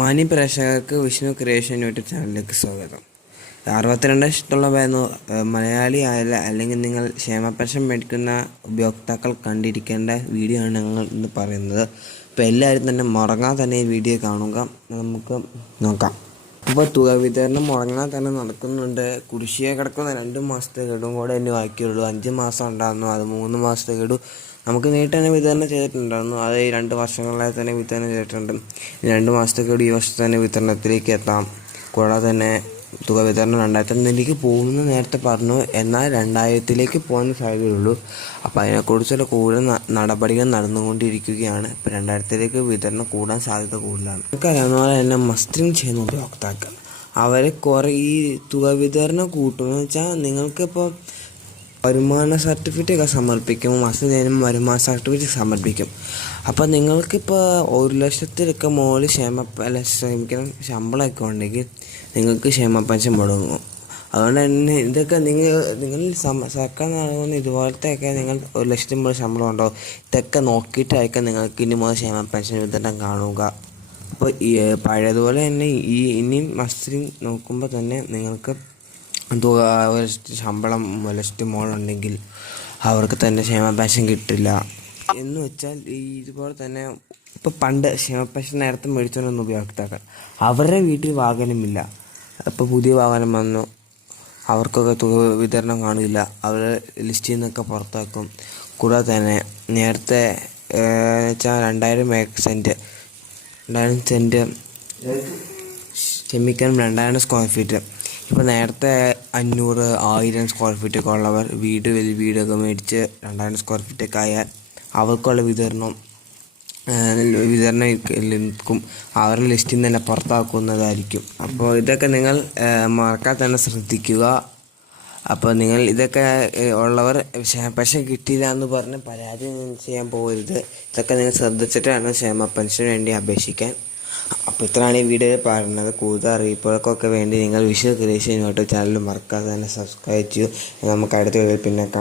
മാന്യ പ്രേക്ഷകർക്ക് Vishnu creation YouTube ചാനലിലേക്ക് സ്വാഗതം. അറുപത്തിരണ്ട് പേരുന്നു മലയാളി ആയാലും അല്ലെങ്കിൽ നിങ്ങൾ ക്ഷേമ പെൻഷൻ മേടിക്കുന്ന ഉപയോക്താക്കൾ കണ്ടിരിക്കേണ്ട വീഡിയോ ആണ് ഞങ്ങൾ ഇന്ന് പറയുന്നത്. അപ്പോൾ എല്ലാവരും തന്നെ മുടങ്ങാൻ തന്നെ ഈ വീഡിയോ കാണുക. നമുക്ക് നോക്കാം. ഇപ്പോൾ തുക വിതരണം മുടങ്ങാൻ തന്നെ നടക്കുന്നുണ്ട്. കുടിശ്ശിക കിടക്കുന്ന രണ്ട് മാസത്തെ ഗഡും കൂടെ എന്നെ ബാക്കിയുള്ളൂ. അഞ്ച് മാസം ഉണ്ടായിരുന്നു അത് മൂന്ന് മാസത്തെ ഗഡു നമുക്ക് നേരിട്ട് തന്നെ വിതരണം ചെയ്തിട്ടുണ്ടായിരുന്നു. അത് ഈ രണ്ട് വർഷങ്ങളിലായി തന്നെ വിതരണം ചെയ്തിട്ടുണ്ട്. രണ്ട് മാസത്തെ ഗഡു ഈ വർഷത്തെ തന്നെ വിതരണത്തിലേക്ക് എത്താം. കൂടാതെ തന്നെ തുക വിതരണം രണ്ടായിരത്തി ഒന്നിലേക്ക് പോകുന്ന നേരത്തെ പറഞ്ഞു. എന്നാൽ രണ്ടായിരത്തിലേക്ക് പോകാൻ സാധ്യതയുള്ളൂ. അപ്പോൾ അതിനെക്കുറിച്ചുള്ള കൂടുതൽ നടപടികൾ നടന്നുകൊണ്ടിരിക്കുകയാണ്. ഇപ്പോൾ രണ്ടായിരത്തിലേക്ക് വിതരണം കൂടാൻ സാധ്യത കൂടുതലാണ്. നമുക്കറിയാവുന്ന പോലെ തന്നെ മസ്റ്ററിങ് ചെയ്യുന്ന ഉപയോക്താക്കൾ അവരെ കുറേ ഈ തുക വിതരണം കൂട്ടുമെന്ന് വെച്ചാൽ നിങ്ങൾക്കിപ്പോൾ വരുമാന സർട്ടിഫിക്കറ്റ് ഒക്കെ സമർപ്പിക്കും. മാസം നേരം വരുമാന സർട്ടിഫിക്കറ്റ് സമർപ്പിക്കും. അപ്പോൾ നിങ്ങൾക്കിപ്പോൾ ഒരു ലക്ഷത്തിലൊക്കെ മുകളിൽ ക്ഷേമ അല്ല ക്ഷമിക്കണം ശമ്പളമൊക്കെ ഉണ്ടെങ്കിൽ നിങ്ങൾക്ക് ക്ഷേമ പെൻഷൻ മുടങ്ങും. അതുകൊണ്ട് തന്നെ ഇതൊക്കെ നിങ്ങൾ നിങ്ങൾ സർക്കാർ നൽകുന്ന ഇതുപോലത്തെയൊക്കെ നിങ്ങൾ ഒരു ലക്ഷത്തിന് മുകളിൽ ശമ്പളം ഉണ്ടോ? ഇതൊക്കെ നോക്കിയിട്ടായിരിക്കും നിങ്ങൾക്ക് ഇനി മുതൽ ക്ഷേമ പെൻഷൻ വിതരണം കാണുക. അപ്പോൾ ഈ പഴയതുപോലെ തന്നെ ഈ ഇനിയും മസ്റ്റിങ് നോക്കുമ്പോൾ തന്നെ നിങ്ങൾക്ക് തുക ശമ്പളം ഒരു മോളുണ്ടെങ്കിൽ അവർക്ക് തന്നെ ക്ഷേമ കിട്ടില്ല. എന്ന് വെച്ചാൽ ഈ ഇതുപോലെ തന്നെ ഇപ്പോൾ പണ്ട് ക്ഷേമ നേരത്തെ മേടിച്ചുകൊണ്ടിരുന്ന ഉപയോക്താക്കൾ അവരുടെ വീട്ടിൽ വാഹനമില്ല. ഇപ്പോൾ പുതിയ വാഹനം വന്നു അവർക്കൊക്കെ തുക വിതരണം കാണില്ല. അവരെ ലിസ്റ്റിൽ നിന്നൊക്കെ പുറത്താക്കും. കൂടാതെ തന്നെ നേരത്തെ വെച്ചാൽ രണ്ടായിരം സെന്റ് രണ്ടായിരം സെന്റ് ക്ഷമിക്കണം രണ്ടായിരം സ്ക്വയർ ഫീറ്റ്. ഇപ്പോൾ നേരത്തെ അഞ്ഞൂറ് ആയിരം സ്ക്വയർ ഫീറ്റൊക്കെ ഉള്ളവർ വീട് വലിയ വീടൊക്കെ മേടിച്ച് രണ്ടായിരം സ്ക്വയർ ഫീറ്റൊക്കെ ആയാൽ അവർക്കുള്ള വിതരണം വിതരണം നിൽക്കും അവരുടെ ലിസ്റ്റിൽ നിന്ന് തന്നെ പുറത്താക്കുന്നതായിരിക്കും. അപ്പോൾ ഇതൊക്കെ നിങ്ങൾ മറക്കാൻ തന്നെ ശ്രദ്ധിക്കുക. അപ്പോൾ നിങ്ങൾ ഇതൊക്കെ ഉള്ളവർ പക്ഷെ കിട്ടിയില്ല എന്ന് പറഞ്ഞ് പരാതി ചെയ്യാൻ പോകരുത്. ഇതൊക്കെ നിങ്ങൾ ശ്രദ്ധിച്ചിട്ടാണ് ക്ഷേമ പെൻഷന് വേണ്ടി അപേക്ഷിക്കാൻ അപ്പോൾ ഇത്രയാണ് ഈ വീഡിയോയിൽ പറയുന്നത്. കൂടുതൽ അറിയിപ്പുകൾക്കൊക്കെ വേണ്ടി നിങ്ങൾ വിഷു ക്രിയേഷൻ യൂട്യൂബ് ചാനൽ മറക്കാതെ തന്നെ സബ്സ്ക്രൈബ് ചെയ്യൂ. നമുക്ക് അടുത്ത വീഡിയോയിൽ പിന്നെ കാണാം.